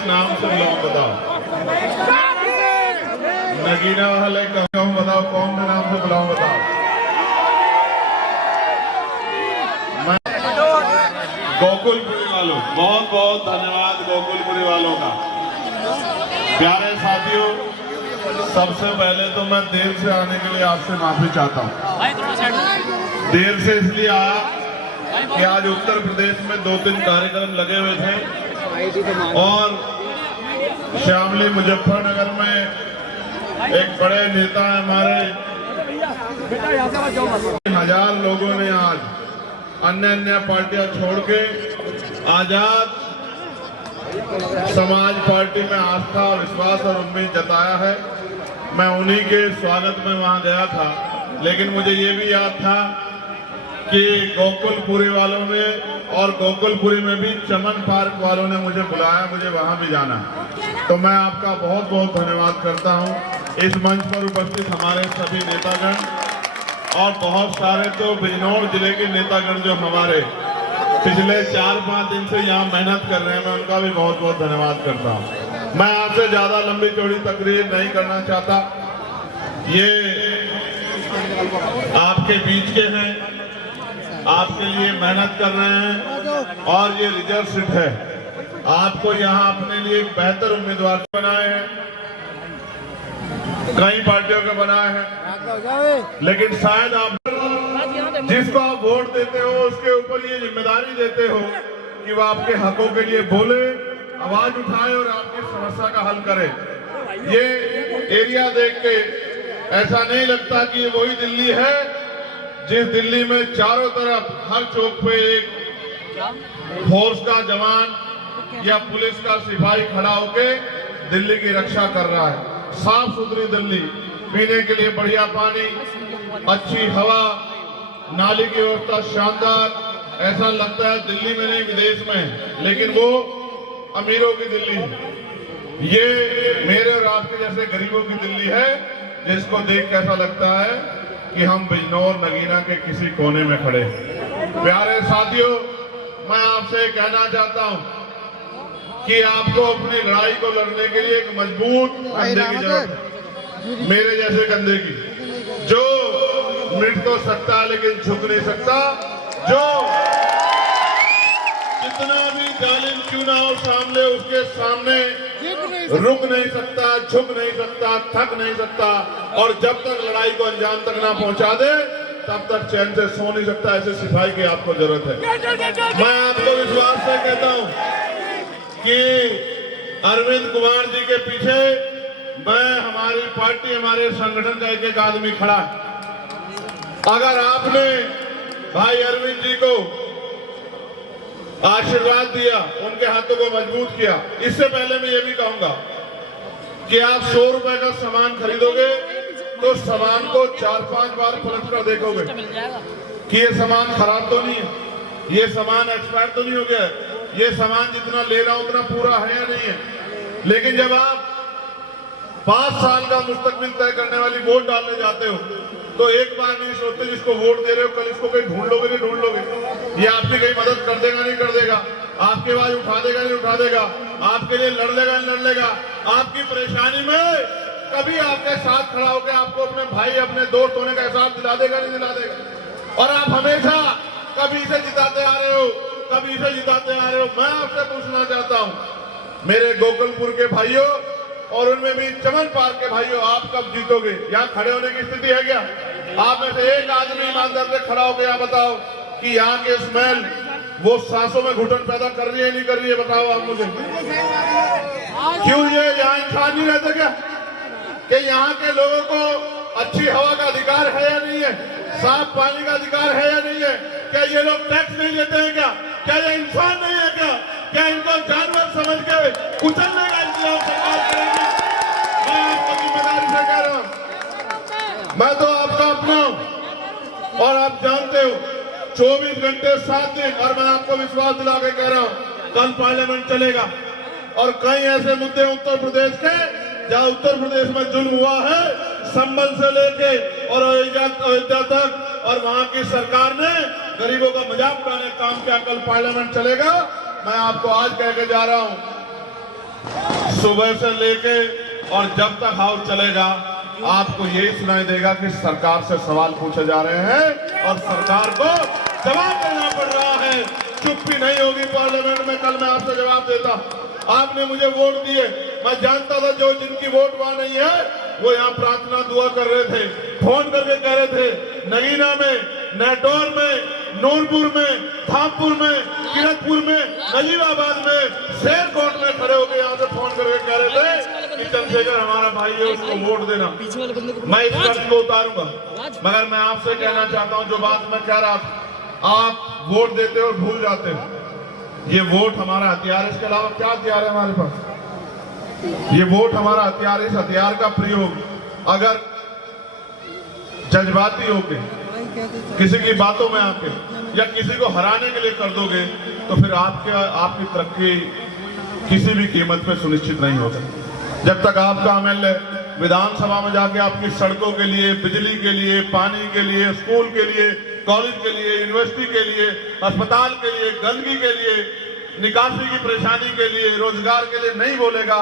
किस नाम से बुलाऊं बताओ? नगीना वाले कहूँ बताओ कौन से नाम से बुलाऊं बताओ? मैं गोकुलपुरी वालों, बहुत बहुत धन्यवाद गोकुलपुरी वालों का। प्यारे साथियों, सबसे पहले तो मैं देर से आने के लिए आपसे माफी चाहता हूँ। देर से इसलिए आया कि आज उत्तर प्रदेश में 2-3 कार्यक्रम लगे हुए थे और शामली मुजफ्फरनगर में एक बड़े नेता है हमारे, 1000 लोगों ने आज अन्य पार्टियां छोड़ के आजाद समाज पार्टी में आस्था, विश्वास और उम्मीद जताया है। मैं उन्हीं के स्वागत में वहां गया था, लेकिन मुझे ये भी याद था कि गोकुलपुरी वालों ने और गोकुलपुरी में भी चमन पार्क वालों ने मुझे बुलाया, मुझे वहां भी जाना है। तो मैं आपका बहुत बहुत धन्यवाद करता हूं। इस मंच पर उपस्थित हमारे सभी नेतागण और बहुत सारे तो बिजनौर जिले के नेतागण जो हमारे पिछले 4-5 दिन से यहाँ मेहनत कर रहे हैं, मैं उनका भी बहुत बहुत धन्यवाद करता हूँ। मैं आपसे ज्यादा लंबी चौड़ी तकरीर नहीं करना चाहता। ये आपके बीच के हैं, आपके लिए मेहनत कर रहे हैं और ये रिजर्व सीट है। आपको यहाँ अपने लिए एक बेहतर उम्मीदवार बनाए हैं, कई पार्टियों के बनाए हैं, लेकिन शायद आप जिसको आप वोट देते हो उसके ऊपर ये जिम्मेदारी देते हो कि वो आपके हकों के लिए बोले, आवाज उठाए और आपकी समस्या का हल करे। ये एरिया देख के ऐसा नहीं लगता कि ये वही दिल्ली है जिस दिल्ली में चारों तरफ हर चौक पे एक फोर्स का जवान या पुलिस का सिपाही खड़ा होके दिल्ली की रक्षा कर रहा है। साफ सुथरी दिल्ली, पीने के लिए बढ़िया पानी, अच्छी हवा, नाली की व्यवस्था शानदार। ऐसा लगता है दिल्ली में नहीं विदेश में, लेकिन वो अमीरों की दिल्ली है। ये मेरे और आपके जैसे गरीबों की दिल्ली है, जिसको देख के ऐसा लगता है कि हम बिजनौर नगीना के किसी कोने में खड़े हैं। प्यारे साथियों, मैं आपसे कहना चाहता हूं कि आपको अपनी लड़ाई को लड़ने के लिए एक मजबूत कंधे की जरूरत है, मेरे जैसे कंधे की, जो मिट तो सकता है लेकिन झुक नहीं सकता, जो कितना भी जालिम क्यों ना हो सामने, उसके सामने रुक नहीं सकता, झुक नहीं सकता, थक नहीं सकता, और जब तक लड़ाई को अंजाम तक ना पहुंचा दे तब तक चैन से सो नहीं सकता। ऐसे सिपाही की आपको जरूरत है। मैं आपको विश्वास से कहता हूं कि अरविंद कुमार जी के पीछे मैं, हमारी पार्टी, हमारे संगठन का एक आदमी खड़ा है। अगर आपने भाई अरविंद जी को आशीर्वाद दिया, उनके हाथों को मजबूत किया, इससे पहले मैं ये भी कहूंगा कि आप 100 रुपए का सामान खरीदोगे तो सामान को 4-5 बार पलट कर देखोगे कि ये सामान खराब तो नहीं है, ये सामान एक्सपायर तो नहीं हो गया है, ये सामान जितना ले रहा हूं उतना पूरा है या नहीं है। लेकिन जब आप 5 साल का मुस्तकबिल तय करने वाली वोट डालने जाते हो तो एक बार नहीं सोचते जिसको वोट दे रहे हो कल इसको कहीं ढूंढ लोगे नहीं ढूंढ लोगे, ये आपकी कहीं मदद कर देगा नहीं कर देगा, आपकी आवाज उठा देगा नहीं उठा देगा, आपके लिए लड़ लेगा नहीं लड़ लेगा, आपकी परेशानी में कभी आपके साथ खड़ा होकर आपको अपने भाई, अपने दोस्त होने का एहसास दिला देगा नहीं दिला देगा। और आप हमेशा कभी इसे जिताते आ रहे हो, कभी इसे जिताते आ रहे हो। मैं आपसे पूछना चाहता हूं मेरे गोकुलपुर के भाइयों और उनमें भी चमन पार्क के भाइयों, आप कब जीतोगे? यहाँ खड़े होने की स्थिति है क्या? आप में से एक आदमी ईमानदार से खड़ा होकर यहाँ बताओ कि यहाँ के स्मेल वो सांसों में घुटन पैदा कर रही है नहीं कर रही है? बताओ आप मुझे। क्यों ये यहाँ इंसान नहीं रहते क्या? कि यहाँ के लोगों को अच्छी हवा का अधिकार है या नहीं है? साफ पानी का अधिकार है या नहीं है? क्या ये लोग टैक्स नहीं लेते हैं क्या? क्या ये इंसान नहीं है क्या? क्या इनको जानवर समझ के कुचलने का इंतजाम सरकार करेगी? मैं आपको जिम्मेदारी से कह रहा हूं, मैं तो आपका अपना हूं और आप जानते हो 24 घंटे 7 दिन, और मैं आपको विश्वास दिला के कह रहा हूं कल पार्लियामेंट चलेगा और कई ऐसे मुद्दे उत्तर प्रदेश के जहां उत्तर प्रदेश में जुल्म हुआ है, संबल से लेके और अयोध्या तक, और वहां की सरकार ने गरीबों का मजाक उड़ाने का काम किया। कल पार्लियामेंट चलेगा। मैं आपको आज कह के जा रहा हूं सुबह से लेके और जब तक हाउस चलेगा आपको यही सुनाई देगा कि सरकार से सवाल पूछे जा रहे हैं और सरकार को जवाब देना पड़ रहा है। चुप्पी नहीं होगी पार्लियामेंट में। कल मैं आपसे जवाब देता, आपने मुझे वोट दिए, मैं जानता था जो जिनकी वोट वहां नहीं है वो यहाँ प्रार्थना दुआ कर रहे थे, फोन करके कह रहे थे नगीना में, नेटौर में, नूरपुर में, धामपुर में, किरतपुर में, नजीबाबाद में, शेरकोट में खड़े होकर यहाँ से फोन करके कह रहे थे कि चंद्रशेखर हमारा भाई है, उसको वोट देना। मैं इस कष्ट को उतारूंगा, मगर मैं आपसे कहना चाहता हूँ जो बात मैं कह रहा था, आप वोट देते और भूल जाते हो। ये वोट हमारा हथियार है, इसके अलावा क्या हथियार है हमारे पास? ये वोट हमारा हथियार है। इस हथियार का प्रयोग अगर जज्बाती होके किसी की बातों में आके या किसी को हराने के लिए कर दोगे तो फिर आपकी तरक्की किसी भी कीमत पे सुनिश्चित नहीं हो सकती। जब तक आपका एमएलए विधानसभा में जाके आपकी सड़कों के लिए, बिजली के लिए, पानी के लिए, स्कूल के लिए, कॉलेज के लिए, यूनिवर्सिटी के लिए, अस्पताल के लिए, गंदगी के लिए, निकासी की परेशानी के लिए, रोजगार के लिए नहीं बोलेगा,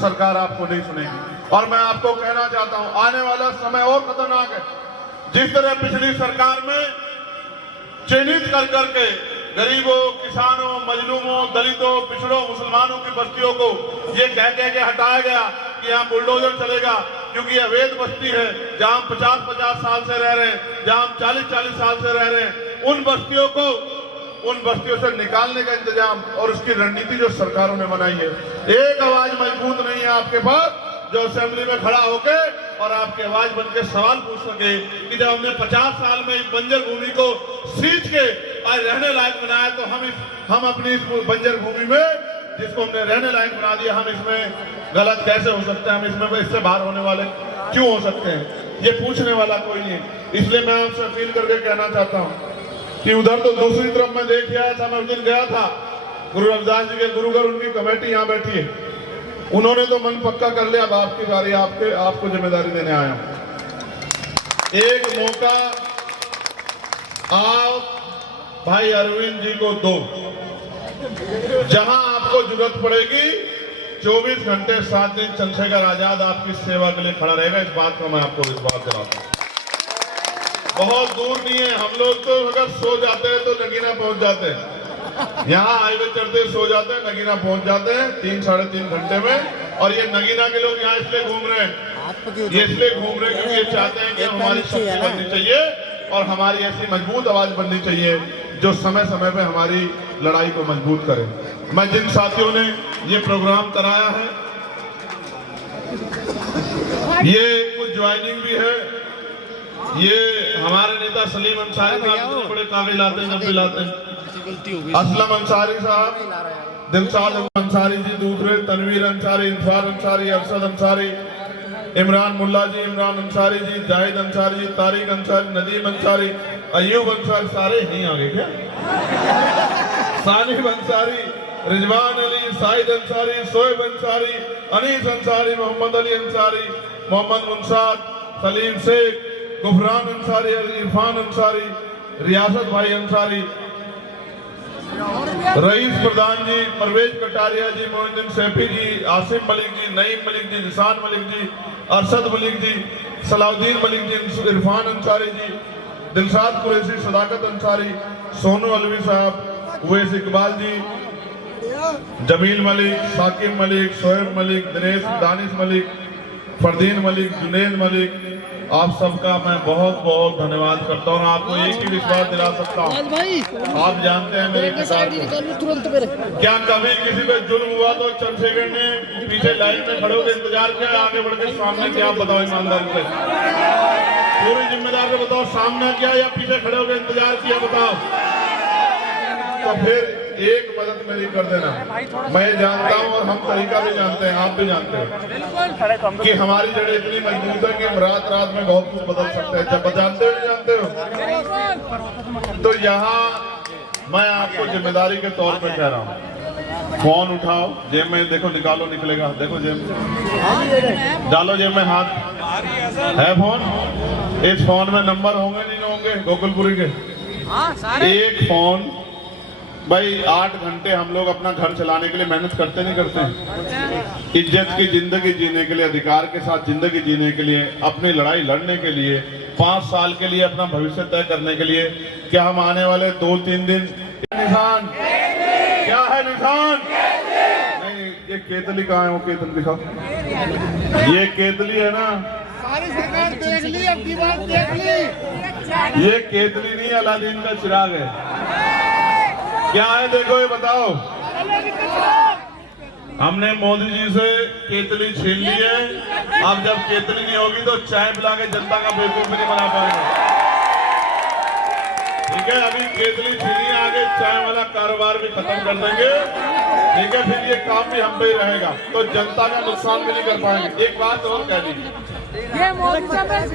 सरकार आपको नहीं सुनेगी। और मैं आपको कहना चाहता हूं आने वाला समय और खतरनाक है। जिस तरह पिछली सरकार में चिन्हित कर करके गरीबों, किसानों, मजलूमों, दलितों, पिछड़ों, मुसलमानों की बस्तियों को ये कह के हटाया गया कि यहाँ बुलडोजर चलेगा क्योंकि ये अवैध बस्ती है जहाँ हम 50-50 साल से रह रहे हैं, जहाँ हम 40-40 साल से रह रहे हैं, उन बस्तियों से निकालने का इंतजाम और उसकी रणनीति जो सरकारों ने बनाई है। एक आवाज मजबूत नहीं है आपके पास जो असेंबली में खड़ा होके और आपकी आवाज बनकर सवाल पूछ सके कि जब हमने 50 साल में इस बंजर भूमि को सींच के आज रहने लायक बनाया तो हम अपनी इस बंजर भूमि में जिसको हमने रहने लायक बना दिया, हम इसमें गलत कैसे हो सकते हैं, हम इसमें इससे बाहर होने वाले क्यों हो सकते हैं, ये पूछने वाला कोई नहीं। इसलिए मैं आपसे अपील करके कहना चाहता हूँ कि उधर तो दूसरी तरफ मैं देख आया था, मैं उस दिन गया था गुरु रविदास जी के गुरुघर, उनकी कमेटी यहाँ बैठी है, उन्होंने तो मन पक्का कर लिया। अब आपकी बारी, आपको जिम्मेदारी देने आया हूं। एक मौका आप भाई अरविंद जी को दो, जहां आपको जरूरत पड़ेगी 24 घंटे 7 दिन चंद्रशेखर आजाद आपकी सेवा के लिए खड़ा रहेगा। इस बात का मैं आपको विश्वास दिलाता हूं। बहुत दूर नहीं है, हम लोग तो अगर सो जाते हैं तो नगीना पहुंच जाते हैं, यहाँ हाईवे चढ़ते सो जाते हैं, नगीना पहुंच जाते हैं 3-3.5 घंटे में। और ये नगीना के लोग यहाँ इसलिए घूम रहे हैं, ये इसलिए घूम रहे हैं क्योंकि ये चाहते हैं कि हमारी शक्ति बननी चाहिए और हमारी ऐसी मजबूत आवाज बननी चाहिए जो समय समय पे हमारी लड़ाई को मजबूत करे। मैं जिन साथियों ने ये प्रोग्राम कराया है, ये कुछ ज्वाइनिंग भी है, ये हमारे नेता सलीम अंसारी साहब बड़े कागज लाते हैं, जब भी लाते हैं, असलम अंसारी साहब, दिलशाद अंसारी जी दूसरे, तनवीर अंसारी, इंफार अंसारी, अरशद अंसारी, इमरान मुल्ला जी, इमरान अंसारी जी, जाहिद अंसारी जी, तारिक अंसारी, नदीम अंसारी, अयूब अंसारी, सारे नहीं आगे क्या, सानिब अंसारी, रिजवान अली, साइद अंसारी, शोएब अंसारी, अनीस अंसारी, मोहम्मद अली अंसारी, मोहम्मद मुंसाद, सलीम शेख, गुफरान अंसारी, इरफान अंसारी, रियासत भाई अंसारी, रईस प्रधान जी, परवेज कटारिया जी, मोहिद्दीन सैफी जी, आसिम मलिक जी, नईम मलिक जी, निशान मलिक जी, अरशद मलिक जी, सलाउद्दीन मलिक जी, इरफान अंसारी जी, दिलशाद कुरैशी, सदाकत अंसारी, सोनू अलवी साहब, उवैस इकबाल जी, जमील मलिक, साकिब मलिक, शोएब मलिक, दिनेश दानिश मलिक, फरदीन मलिक, जुनेद मलिक, आप सबका मैं बहुत बहुत धन्यवाद करता हूँ। आपको एक ही विश्वास दिला सकता हूँ, आप जानते हैं मेरे किसान को, क्या कभी किसी पे जुल्म हुआ तो चंद्रशेखर ने पीछे लाइन में खड़े होकर इंतजार किया, आगे बढ़ के सामने क्या? बताओ ईमानदारी से, पूरी जिम्मेदारी से बताओ, सामने क्या या पीछे खड़े होकर इंतजार किया? बताओ। तो फिर एक मदद मेरी कर देना, मैं जानता हूँ और हम तरीका भी जानते हैं, आप भी जानते हो कि हमारी जड़ें इतनी मजबूत है कि हम रात रात में बहुत कुछ बदल सकते हैं। जब जानते हो नहीं जानते हो, तो यहाँ मैं आपको जिम्मेदारी के तौर पे कह रहा हूँ, फोन उठाओ, जेब में देखो, निकालो, निकलेगा, देखो जेब में डालो, जेब में हाथ है, फोन, इस फोन में नंबर होंगे नहीं होंगे गोकुलपुरी के, एक फोन भाई 8 घंटे हम लोग अपना घर चलाने के लिए मेहनत करते नहीं करते हैं? इज्जत की जिंदगी जीने के लिए, अधिकार के साथ जिंदगी जीने के लिए, अपनी लड़ाई लड़ने के लिए, 5 साल के लिए अपना भविष्य तय करने के लिए, क्या हम आने वाले 2-3 दिन निशान क्या है? निशान नहीं, ये केतली कहाँ है? वो केतली दिखाओ। ये केतली है ना, सारी सरकार देख ली, अब की बात देख ली। ये केतली नहीं, अलादीन का चिराग है। क्या है देखो, ये बताओ। हमने मोदी जी से केतली छीन ली है। अब जब केतली नहीं होगी तो चाय पिला के जनता का बेवकूफ भी नहीं बना पाएंगे। ठीक है, अभी केतली छीनी, आगे चाय वाला कारोबार भी खत्म कर देंगे। ठीक है, फिर ये काम भी हम पे ही रहेगा, तो जनता का नुकसान भी नहीं कर पाएंगे। एक बात और कह दी,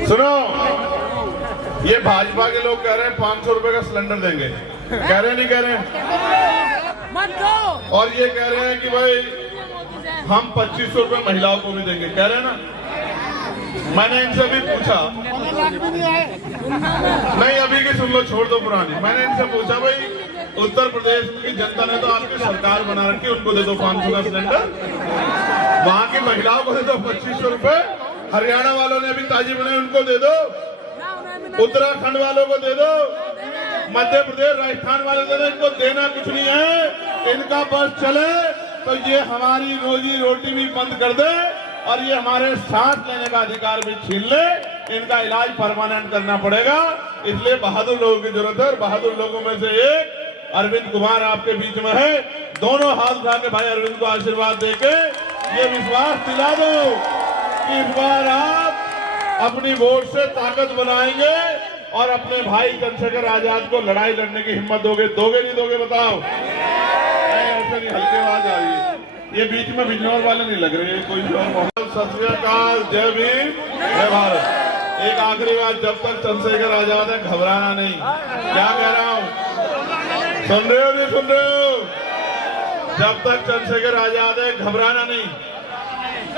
सुनो, ये भाजपा के लोग कह रहे हैं 500 रुपए का सिलेंडर देंगे, कह रहे नहीं कह रहे? और ये कह रहे हैं कि भाई हम 2500 रुपए महिलाओं को भी देंगे, कह रहे हैं ना। मैंने इनसे भी पूछा, नहीं अभी की सुन लो, छोड़ दो पुरानी। मैंने इनसे पूछा, भाई उत्तर प्रदेश की जनता ने तो आपकी सरकार बना रखी, उनको दे दो 500 का सिलेंडर, वहां की महिलाओं को दे दो 2500 रुपए, हरियाणा वालों ने अभी ताजी बनाई, उनको दे दो, उत्तराखंड वालों को दे दो, मध्य प्रदेश राजस्थान वालों को दे दो। इनको देना कुछ नहीं है, इनका बस चले तो ये हमारी रोजी रोटी भी बंद कर दे और ये हमारे सांस लेने का अधिकार भी छीन ले। इनका इलाज परमानेंट करना पड़ेगा, इसलिए बहादुर लोगों की जरूरत है। बहादुर लोगों में से एक अरविंद कुमार आपके बीच में है। दोनों हाथ उठा के भाई अरविंद को आशीर्वाद देके ये विश्वास दिला दो कि इस बार आप अपनी वोट से ताकत बनाएंगे और अपने भाई चंद्रशेखर आजाद को लड़ाई लड़ने की हिम्मत दोगे। दोगे नहीं दोगे बताओ? ऐसे नहीं, हल्के आवाज आ रही है। ये बीच में बिजनौर वाले नहीं लग रहे, कोई सत श्री अकाल, जय भीम, जय भारत। एक आखिरी बात, जब तक चंद्रशेखर आजाद है घबराना नहीं। क्या कह रहा हूँ, सुन रहे हो नहीं सुन रहे हो? जब तक चंद्रशेखर आजाद है घबराना नहीं।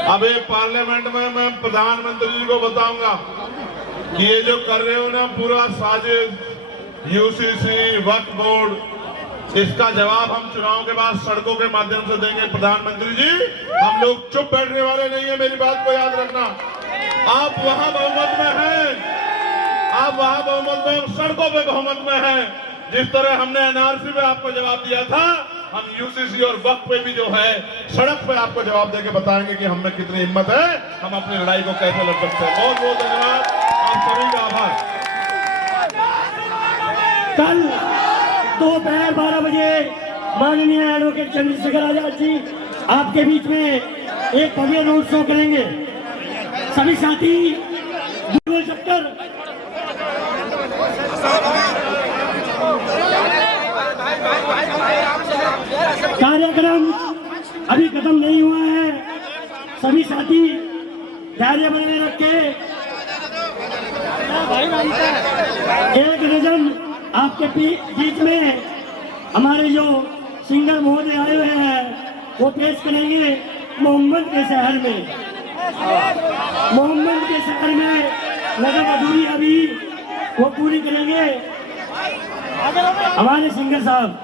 अब ये पार्लियामेंट में मैं प्रधानमंत्री जी को बताऊंगा कि ये जो कर रहे हो ना पूरा साजिश, यूसीसी, वक्फ बोर्ड, इसका जवाब हम चुनाव के बाद सड़कों के माध्यम से देंगे। प्रधानमंत्री जी, हम लोग चुप बैठने वाले नहीं है, मेरी बात को याद रखना। आप वहां बहुमत में हैं, आप वहां बहुमत में, सड़कों पे बहुमत में हैं। जिस तरह हमने एनआरसी पे आपको जवाब दिया था, हम यूसीसी और वक्फ पे भी जो है सड़क पे आपको जवाब देके बताएंगे कि हम में कितनी हिम्मत है, हम अपनी लड़ाई को कैसे लड़ सकते हैं। बहुत बहुत धन्यवाद, आप सभी का आभार। कल दोपहर 12 बजे माननीय एडवोकेट चंद्रशेखर आजाद जी आपके बीच में एक भव्य रोड शो करेंगे। सभी साथी गोल चक्कर कार्यक्रम अभी खत्म नहीं हुआ है। सभी साथी धैर्य बनाए रखे। एक नजर आपके बीच में हमारे जो सिंगर महोदय आए हुए हैं वो पेश करेंगे मोहम्मद के शहर में। मोहम्मद के शहर में नजर अधूरी अभी वो पूरी करेंगे हमारे सिंगर साहब।